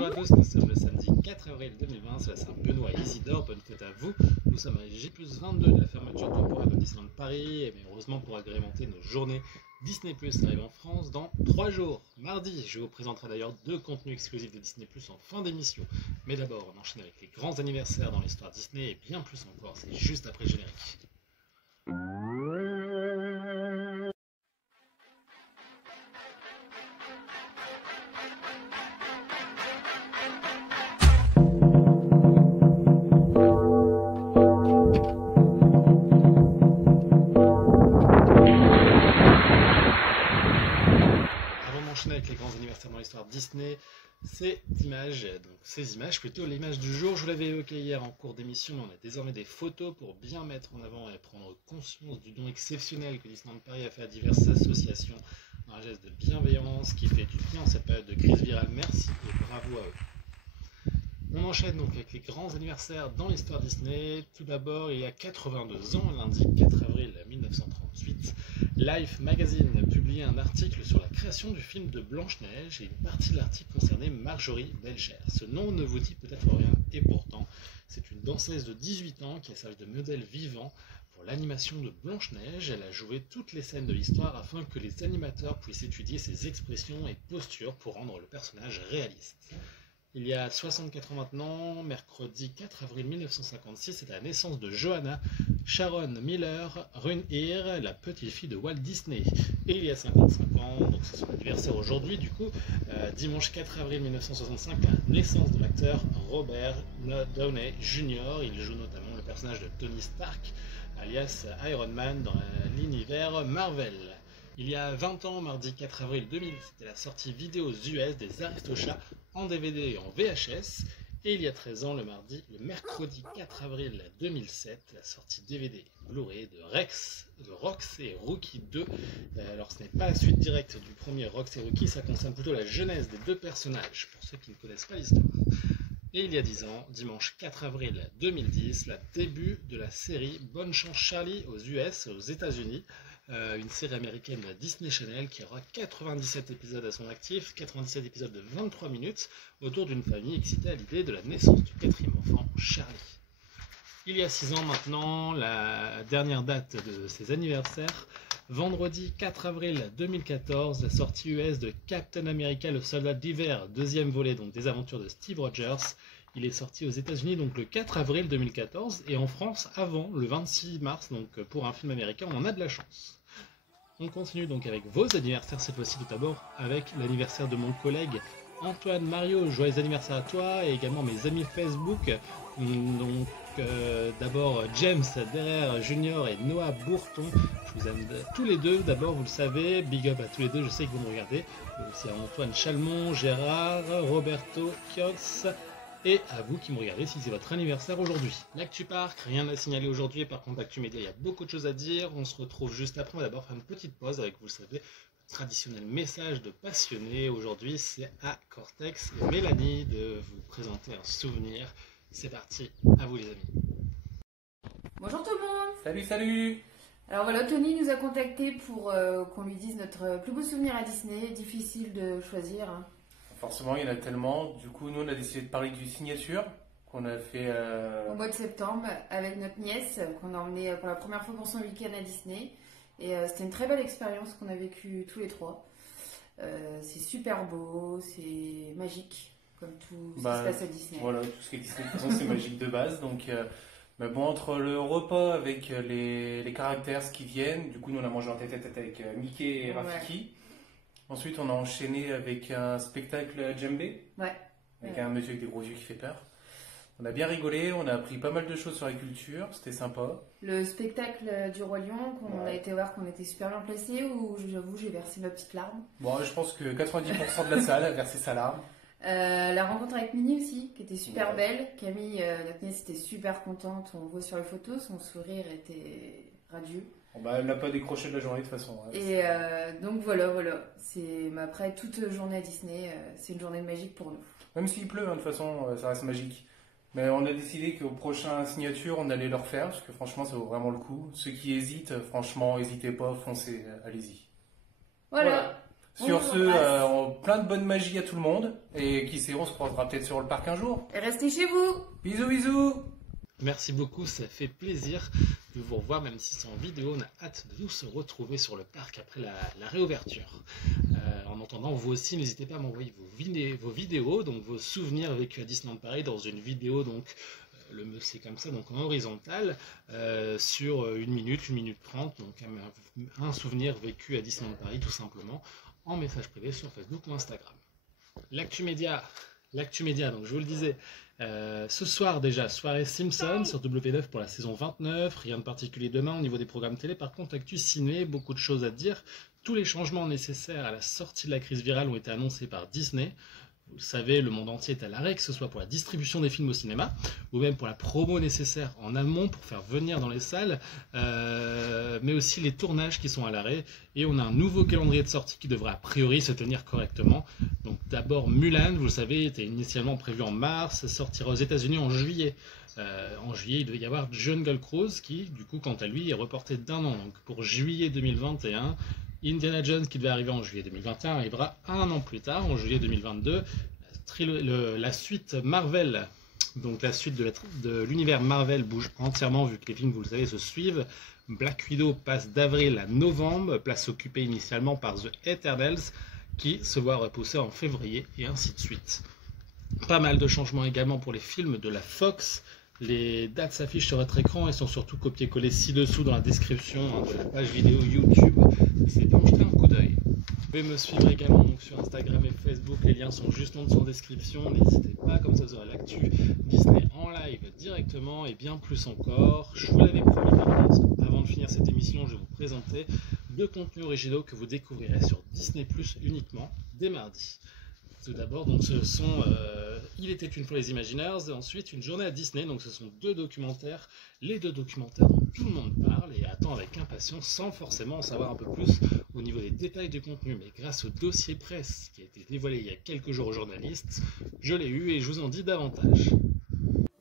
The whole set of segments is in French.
Bonjour à tous, nous sommes le samedi 4 avril 2020, c'est la Saint-Benoît et Isidore, bonne fête à vous. Nous sommes à J+22 de la fermeture temporaire de Disneyland Paris, mais heureusement pour agrémenter nos journées, Disney Plus arrive en France dans 3 jours. Mardi, je vous présenterai d'ailleurs 2 contenus exclusifs de Disney Plus en fin d'émission. Mais d'abord, on enchaîne avec les grands anniversaires dans l'histoire Disney et bien plus encore, c'est juste après le générique. Avec les grands anniversaires dans l'histoire Disney, ces images plutôt l'image du jour, je vous l'avais évoqué hier en cours d'émission, mais on a désormais des photos pour bien mettre en avant et prendre conscience du don exceptionnel que Disneyland Paris a fait à diverses associations, un geste de bienveillance qui fait du bien en cette période de crise virale. Merci et bravo à eux. On enchaîne donc avec les grands anniversaires dans l'histoire Disney. Tout d'abord, il y a 82 ans, lundi 4 avril 1938, Life Magazine publiait un article sur la création du film de Blanche-Neige et une partie de l'article concernait Marjorie Belcher. Ce nom ne vous dit peut-être rien et pourtant, c'est une danseuse de 18 ans qui a servi de modèle vivant pour l'animation de Blanche-Neige. Elle a joué toutes les scènes de l'histoire afin que les animateurs puissent étudier ses expressions et postures pour rendre le personnage réaliste. Il y a 64 ans maintenant, mercredi 4 avril 1956, c'est la naissance de Johanna Sharon Miller Runheir, la petite fille de Walt Disney. Et il y a 55 ans, donc c'est son anniversaire aujourd'hui, du coup, dimanche 4 avril 1965, la naissance de l'acteur Robert Downey Jr. Il joue notamment le personnage de Tony Stark, alias Iron Man, dans l'univers Marvel. Il y a 20 ans, mardi 4 avril 2000, c'était la sortie vidéo aux US des Aristochats en DVD et en VHS. Et il y a 13 ans, le mercredi 4 avril 2007, la sortie DVD et Blu-ray de Rox et Rookie 2. Alors ce n'est pas la suite directe du premier Rox et Rookie, ça concerne plutôt la genèse des deux personnages, pour ceux qui ne connaissent pas l'histoire. Et il y a 10 ans, dimanche 4 avril 2010, le début de la série Bonne Chance Charlie aux US, aux États-Unis. Une série américaine Disney Channel qui aura 97 épisodes à son actif, 97 épisodes de 23 minutes, autour d'une famille excitée à l'idée de la naissance du 4e enfant, Charlie. Il y a 6 ans maintenant, la dernière date de ses anniversaires, vendredi 4 avril 2014, la sortie US de Captain America, le soldat d'hiver, deuxième volet donc des aventures de Steve Rogers. Il est sorti aux États-Unis donc le 4 avril 2014 et en France avant le 26 mars, donc pour un film américain, on a de la chance. On continue donc avec vos anniversaires, cette fois-ci tout d'abord avec l'anniversaire de mon collègue Antoine Mario. Joyeux anniversaire à toi et également mes amis Facebook. Donc d'abord James Derrer Junior et Noah Bourton. Je vous aime tous les deux, d'abord vous le savez, big up à tous les deux, je sais que vous me regardez. C'est Antoine Chalmon, Gérard, Roberto Kiox. Et à vous qui me regardez si c'est votre anniversaire aujourd'hui. L'Actu Park, rien à signaler aujourd'hui, par contre Actu Média, il y a beaucoup de choses à dire. On se retrouve juste après, on va d'abord faire une petite pause avec, vous le savez, le traditionnel message de passionné. Aujourd'hui c'est à Cortex et Mélanie de vous présenter un souvenir. C'est parti, à vous les amis. Bonjour tout le monde. Salut. Alors voilà, Tony nous a contacté pour qu'on lui dise notre plus beau souvenir à Disney. Difficile de choisir. Forcément, il y en a tellement. Du coup, nous, on a décidé de parler du signature qu'on a fait au mois de septembre avec notre nièce qu'on a emmenée pour la première fois pour son week-end à Disney. Et c'était une très belle expérience qu'on a vécue tous les trois. C'est super beau, c'est magique, comme tout ce qui se passe à Disney. Voilà, tout ce qui est Disney, de toute façon, c'est magique de base. Donc, mais bon, entre le repas avec les caractères qui viennent, du coup, nous, on a mangé en tête-à-tête avec Mickey et Rafiki. Ouais. Ensuite, on a enchaîné avec un spectacle djembé, avec un monsieur avec des gros yeux qui fait peur. On a bien rigolé, on a appris pas mal de choses sur la culture, c'était sympa. Le spectacle du Roi Lion, qu'on a été voir, qu'on était super bien placé, où j'avoue j'ai versé ma petite larme. Bon, je pense que 90% de la salle a versé sa larme. La rencontre avec Minnie aussi, qui était super belle. Camille, notre nièce, était super contente, on voit sur les photos, son sourire était radieux. Elle n'a pas décroché de la journée de toute façon. Et donc voilà. Après toute journée à Disney, c'est une journée magique pour nous. Même s'il pleut, de toute façon, ça reste magique. Mais on a décidé qu'au prochain signature, on allait le refaire, parce que franchement, ça vaut vraiment le coup. Ceux qui hésitent, franchement, n'hésitez pas, foncez, allez-y. Voilà. Sur ce, plein de bonne magie à tout le monde. Et qui sait, on se croisera peut-être sur le parc un jour. Et restez chez vous. Bisous, bisous. Merci beaucoup, ça fait plaisir de vous revoir, même si c'est en vidéo. On a hâte de nous se retrouver sur le parc après la réouverture. En attendant, vous aussi, n'hésitez pas à m'envoyer vos vidéos, donc vos souvenirs vécus à Disneyland Paris dans une vidéo, donc c'est comme ça, donc en horizontal, sur 1 minute, 1 minute 30, donc un souvenir vécu à Disneyland Paris, tout simplement, en message privé sur Facebook ou Instagram. L'actu média, donc je vous le disais, ce soir déjà, soirée Simpsons sur W9 pour la saison 29, rien de particulier demain au niveau des programmes télé, par contre actu ciné, beaucoup de choses à dire, tous les changements nécessaires à la sortie de la crise virale ont été annoncés par Disney. Vous le savez, le monde entier est à l'arrêt, que ce soit pour la distribution des films au cinéma, ou même pour la promo nécessaire en amont pour faire venir dans les salles, mais aussi les tournages qui sont à l'arrêt. Et on a un nouveau calendrier de sortie qui devrait a priori se tenir correctement. Donc d'abord Mulan, vous le savez, était initialement prévu en mars, sortira aux États-Unis en juillet. En juillet, il devait y avoir Jungle Cruise qui, du coup, quant à lui, est reporté d'1 an. Donc pour juillet 2021, Indiana Jones, qui devait arriver en juillet 2021, arrivera 1 an plus tard, en juillet 2022. La suite Marvel, donc la suite de l'univers Marvel bouge entièrement, vu que les films, vous le savez, se suivent. Black Widow passe d'avril à novembre, place occupée initialement par The Eternals, qui se voit repousser en février, et ainsi de suite. Pas mal de changements également pour les films de la Fox. Les dates s'affichent sur votre écran et sont surtout copiées-collées ci-dessous dans la description de la page vidéo YouTube. N'hésitez pas à jeter un coup d'œil. Vous pouvez me suivre également donc, sur Instagram et Facebook, les liens sont juste en dessous en description. N'hésitez pas, comme ça vous aurez l'actu Disney en live directement et bien plus encore. Je vous l'avais promis avant de finir cette émission, je vais vous présenter 2 contenus originaux que vous découvrirez sur Disney+ uniquement dès mardi. Tout d'abord, donc ce sont Il était une fois les Imagineers et ensuite Une journée à Disney. Donc ce sont 2 documentaires, les 2 documentaires dont tout le monde parle et attend avec impatience sans forcément en savoir un peu plus au niveau des détails du contenu. Mais grâce au dossier presse qui a été dévoilé il y a quelques jours aux journalistes, je l'ai eu et je vous en dis davantage.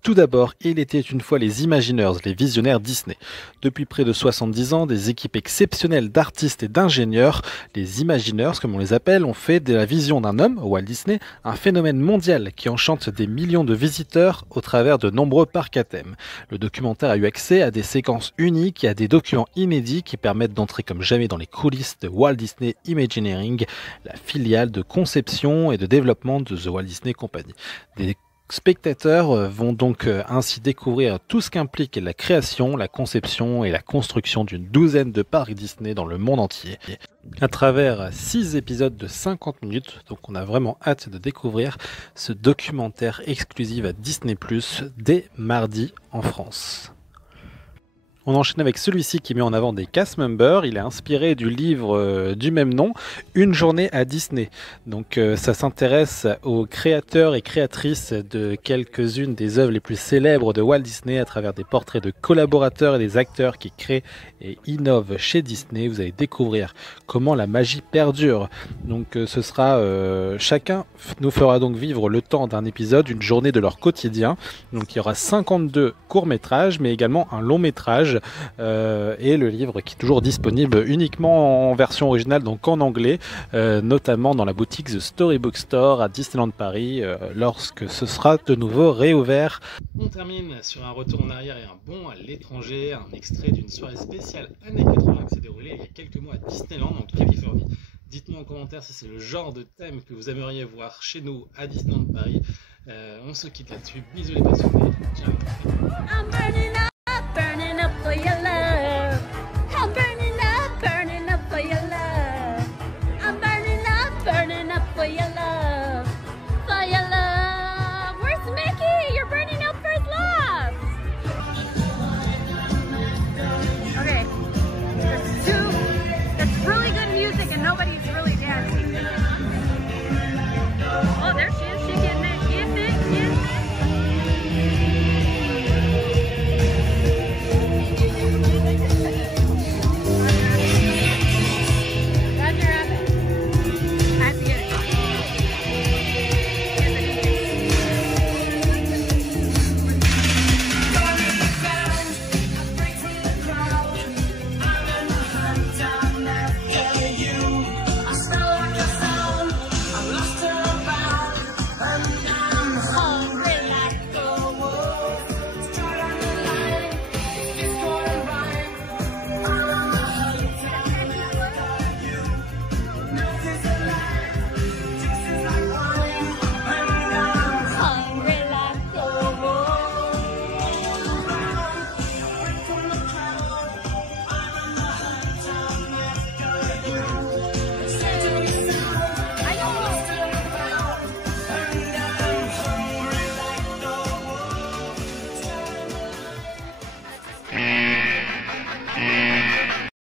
Tout d'abord, il était une fois les Imagineers, les visionnaires Disney. Depuis près de 70 ans, des équipes exceptionnelles d'artistes et d'ingénieurs, les Imagineers, comme on les appelle, ont fait de la vision d'un homme, Walt Disney, un phénomène mondial qui enchante des millions de visiteurs au travers de nombreux parcs à thème. Le documentaire a eu accès à des séquences uniques et à des documents inédits qui permettent d'entrer comme jamais dans les coulisses de Walt Disney Imagineering, la filiale de conception et de développement de The Walt Disney Company. Des spectateurs vont donc ainsi découvrir tout ce qu'implique la création, la conception et la construction d'une douzaine de parcs Disney dans le monde entier. À travers 6 épisodes de 50 minutes, donc on a vraiment hâte de découvrir ce documentaire exclusif à Disney+, dès mardi en France. On enchaîne avec celui-ci qui met en avant des cast members. Il est inspiré du livre du même nom, Une journée à Disney. Donc ça s'intéresse aux créateurs et créatrices de quelques-unes des œuvres les plus célèbres de Walt Disney à travers des portraits de collaborateurs et des acteurs qui créent et innovent chez Disney. Vous allez découvrir comment la magie perdure. Donc ce sera chacun nous fera donc vivre le temps d'un épisode, une journée de leur quotidien. Donc il y aura 52 courts-métrages mais également un long-métrage. Et le livre qui est toujours disponible uniquement en version originale, donc en anglais, notamment dans la boutique The Storybook Store à Disneyland Paris, lorsque ce sera de nouveau réouvert. On termine sur un retour en arrière et un bond à l'étranger, un extrait d'une soirée spéciale années 80 qui s'est déroulée il y a quelques mois à Disneyland, en Californie. Dites-moi en commentaire si c'est le genre de thème que vous aimeriez voir chez nous à Disneyland Paris. On se quitte là-dessus. Bisous les passionnés. Ciao.